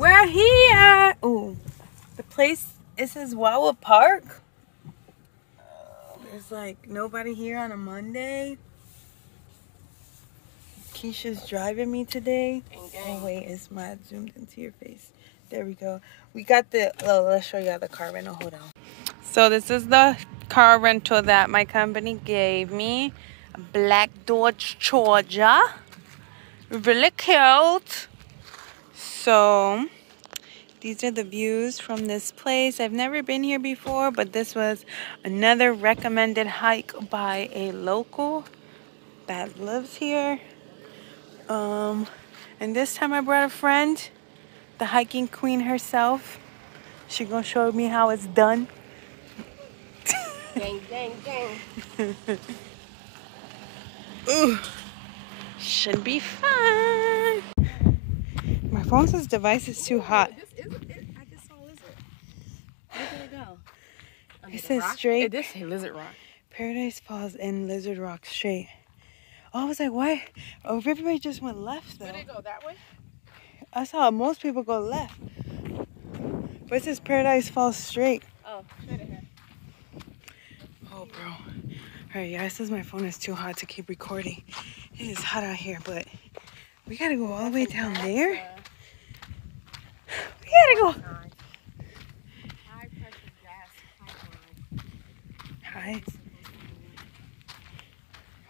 We're here. Ooh, the place, it says Wawa Park. There's like nobody here on a Monday. Keisha's driving me today. Oh wait, it's my zoomed into your face. There we go. We got the, oh, let's show you the car rental. Hold on. So this is the car rental that my company gave me. A black Dodge Charger. Really cute. So these are the views from this place. I've never been here before, but this was another recommended hike by a local that lives here. And this time I brought a friend, the hiking queen herself. She gonna show me how it's done. Gang, gang, gang. Ooh, should be fun. My phone says device is too hot. This is it. I just saw a lizard. Where did it go? It says straight. It did say lizard rock. Paradise Falls and Lizard Rock straight. Oh, I was like, why? Oh, everybody just went left though. Did it go that way? I saw most people go left. But it says Paradise Falls straight. Oh, straight ahead. Oh, bro. Alright, yeah, it says my phone is too hot to keep recording. It is hot out here, but we gotta go all the way down there. We gotta go. High pressure gas pipeline. Hi.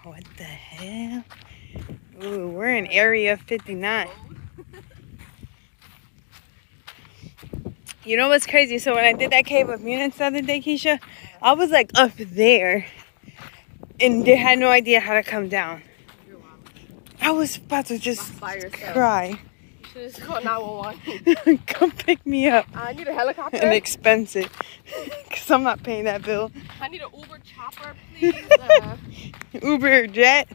What the hell? Ooh, we're in Area 59. You know what's crazy? So when I did that Cave of Munich the other day, Keisha, I was like up there and they had no idea how to come down. I was about to just cry. You should just call 911. Come pick me up. I need a helicopter. And expensive. Because I'm not paying that bill. I need an Uber chopper, please. Uber jet.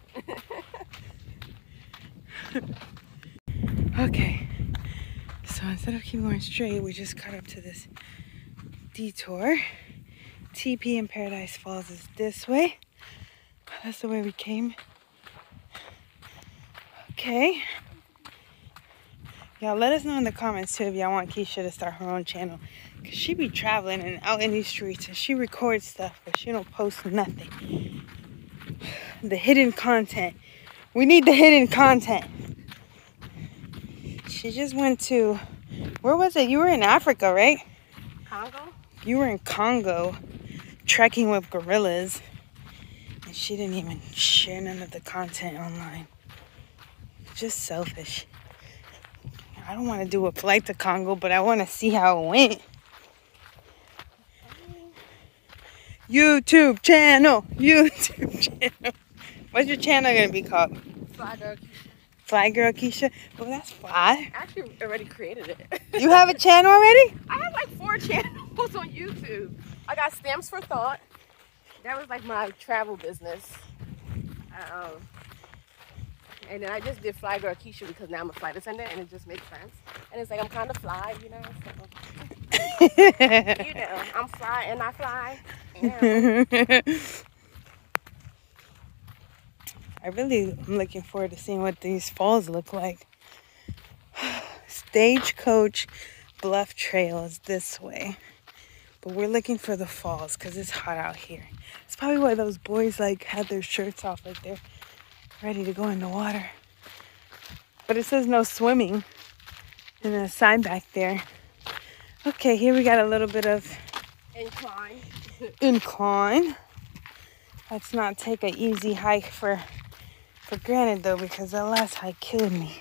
Okay. So instead of keep going straight, we just cut up to this detour. TP in Paradise Falls is this way. That's the way we came. Okay. Y'all let us know in the comments too if y'all want Keisha to start her own channel. Cause she be traveling and out in these streets and she records stuff, but she don't post nothing. The hidden content. We need the hidden content. She just went to, where was it? You were in Africa, right? Congo? You were in Congo trekking with gorillas. And she didn't even share none of the content online. Just selfish. I don't want to do a flight to Congo, but I want to see how it went. YouTube channel. YouTube channel. What's your channel going to be called? Fly Girl Keisha. Fly Girl Keisha? Oh, that's fly. I actually already created it. You have a channel already? I have like 4 channels on YouTube. I got Stamps for Thought. That was like my travel business. And then I just did Fly Girl Keisha because now I'm a flight attendant and it just makes sense. And it's like I'm kind of fly, you know. So. You know, I'm fly and I fly. Yeah. I really am looking forward to seeing what these falls look like. Stagecoach Bluff Trail is this way. But we're looking for the falls because it's hot out here. It's probably why those boys like had their shirts off like they're ready to go in the water. But it says no swimming. And a sign back there. Okay, here we got a little bit of incline. Let's not take an easy hike for granted though, because that last hike killed me.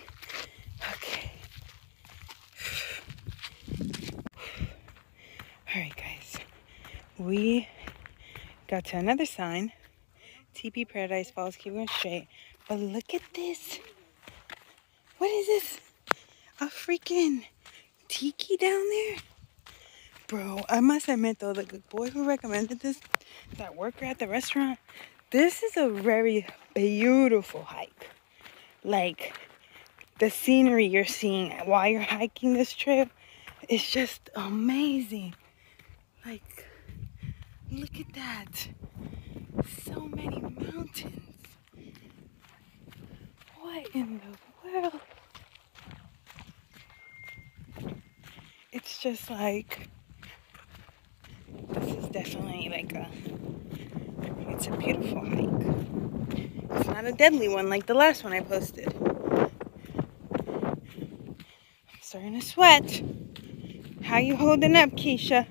Okay. Alright guys. We got to another sign. TP Paradise Falls, keep going straight. But look at this. What is this? A freaking tiki down there? Bro, I must admit though, the boy who recommended this, that worker at the restaurant, this is a very beautiful hike. Like, the scenery you're seeing while you're hiking this trail is just amazing. Like, look at that. So many mountains. What in the world? just like, this is definitely like it's a beautiful hike. It's not a deadly one like the last one I posted. I'm starting to sweat. How you holding up, Keisha?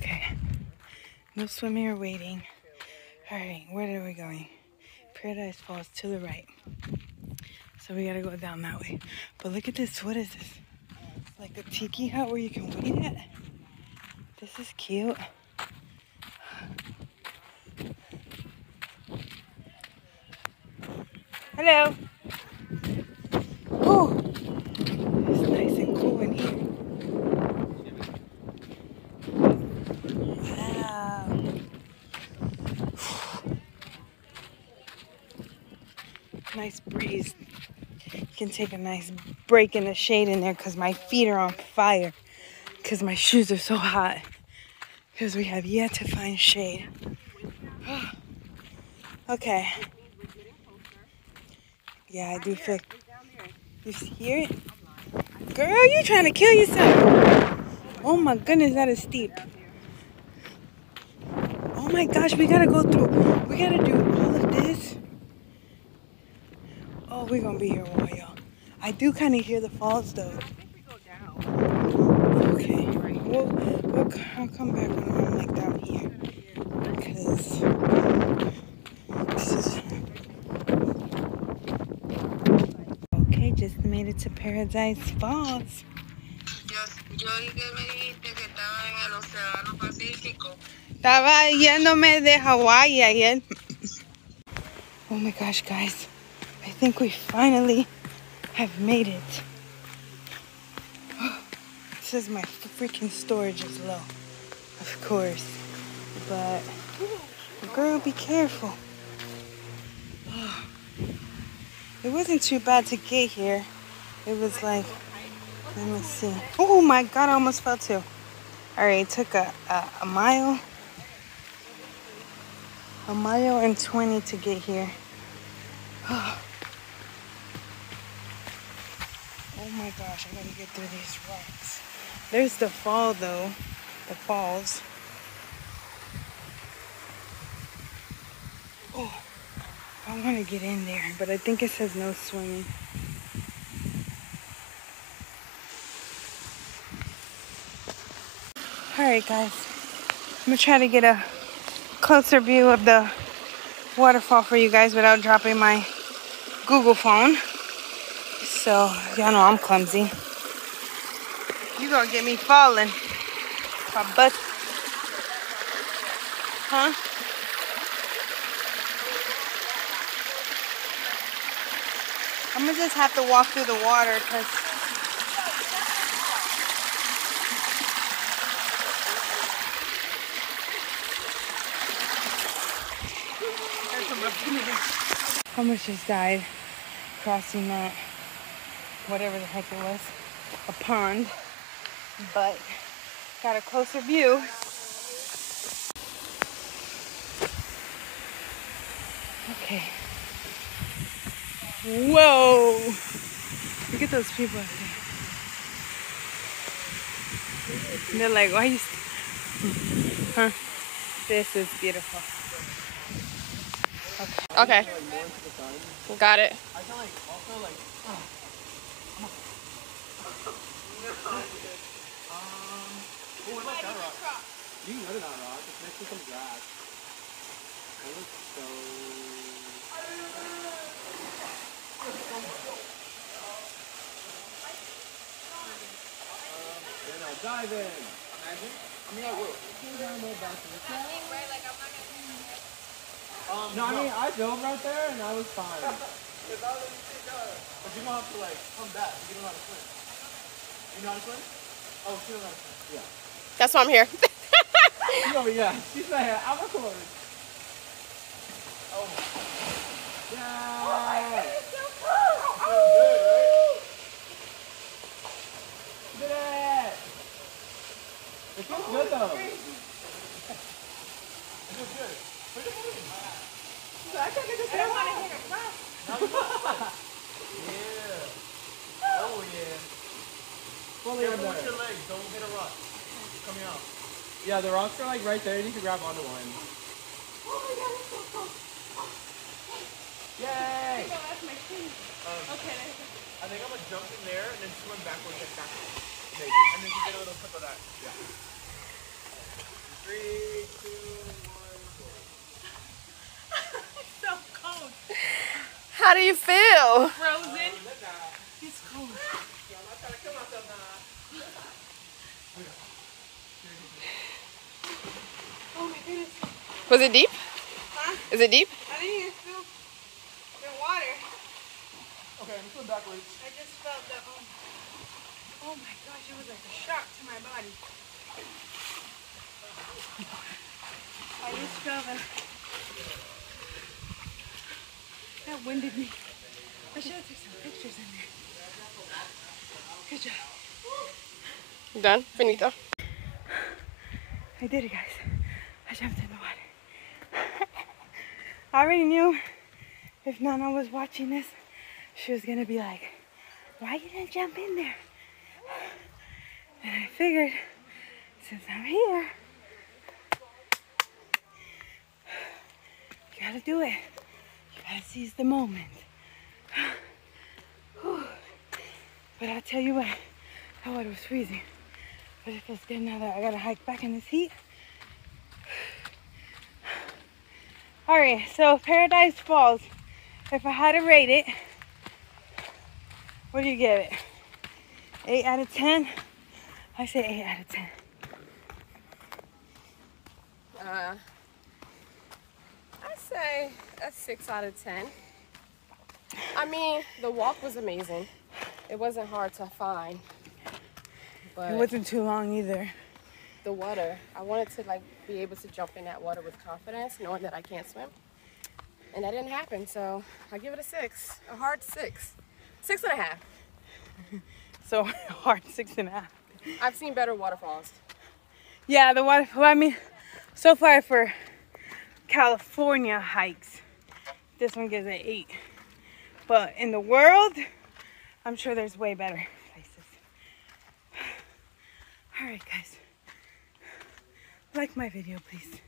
Okay. No swimming or wading. Alright, where are we going? Paradise Falls to the right. So we gotta go down that way. But look at this. What is this? Like a tiki hut where you can wait at? This is cute. Hello. Oh, it's nice and cool in here. Wow. Nice breeze. You can take a nice break in the shade in there because my feet are on fire. Because my shoes are so hot. Because we have yet to find shade. Okay. Yeah, I do feel. You hear it? Girl, you trying to kill yourself. Oh my goodness, that is steep. Oh my gosh, we gotta go through. We gotta do all of this. Oh, we're gonna be here a while, y'all. I do kind of hear the falls though. Okay. I'll come back when I'm like down here. Because this is. Okay, just made it to Paradise Falls. Estaba yéndome de Hawaii ayer. Oh my gosh, guys. I think we finally have made it. It says my freaking storage is low. Of course. But, girl, be careful. It wasn't too bad to get here. It was like, let me see. Oh my God, I almost fell too. All right, it took a mile. A mile and 20 to get here. Oh my gosh, I gotta get through these rocks. There's the fall though, the falls. Oh, I want to get in there, but I think it says no swimming. All right, guys, I'm gonna try to get a closer view of the waterfall for you guys without dropping my Google phone. So, y'all know I'm clumsy. You gonna get me falling. My butt. Huh? I'm gonna just have to walk through the water because I almost just died crossing that, whatever the heck it was, a pond, but got a closer view. Okay. Whoa! Look at those people out there. And they're like, why you... Huh? This is beautiful. Okay. Got it. You can go to that rock. It's next to some grass. That looks so... dive in. Imagine. I mean, I will. No, I mean, I dove right there and I was fine. But you don't have to, like, come back. You don't know how to swim. You know how to swim? Oh, she don't know how to swim. Yeah. That's why I'm here. Yeah, she's not here. I'm recording. Oh. Yeah. Oh my God, it's so cool. Feels good, right? Look at that. It feels good though. It feels good. I can't get this I don't want to hit a rock. Yeah. Oh yeah. Careful with your legs. Don't hit a rock. It's coming out. Yeah, the rocks are like right there. You can grab onto one. Oh my god, it's so cold. Yay! Oh, that's my shoe. Okay. I think I'm gonna jump in there and then swim backwards and backwards. Maybe. And then you get a little clip of that. Yeah. 3, 2, 1, go. It's so cold. How do you feel? Frozen. It's cold. Oh my goodness. Was it deep? Huh? Is it deep? I didn't even feel the water. Okay, I'm swimming backwards. I just felt the, oh my gosh, it was like a shock to my body. I just felt that winded me. I should have took some pictures in there. Good job. Done? Finito? I did it, guys. I jumped in the water. I already knew if Nana was watching this, she was gonna be like, why you didn't jump in there? And I figured, since I'm here, you gotta do it. You gotta seize the moment. Whew. But I'll tell you what, that water was freezing. But it feels good now that I gotta hike back in this heat. All right, so Paradise Falls, if I had to rate it, what do you give it? 8 out of 10? I say 8 out of 10. I say a 6 out of 10. I mean, the walk was amazing. It wasn't hard to find. But It wasn't too long either. the water, I wanted to like be able to jump in that water with confidence, knowing that I can't swim. And that didn't happen, so I give it a 6. A hard 6. 6.5. So hard 6.5. I've seen better waterfalls. Yeah, the water, well, I mean, so far for California hikes, this one gives it 8. But in the world, I'm sure there's way better places. All right, guys. Like my video, please.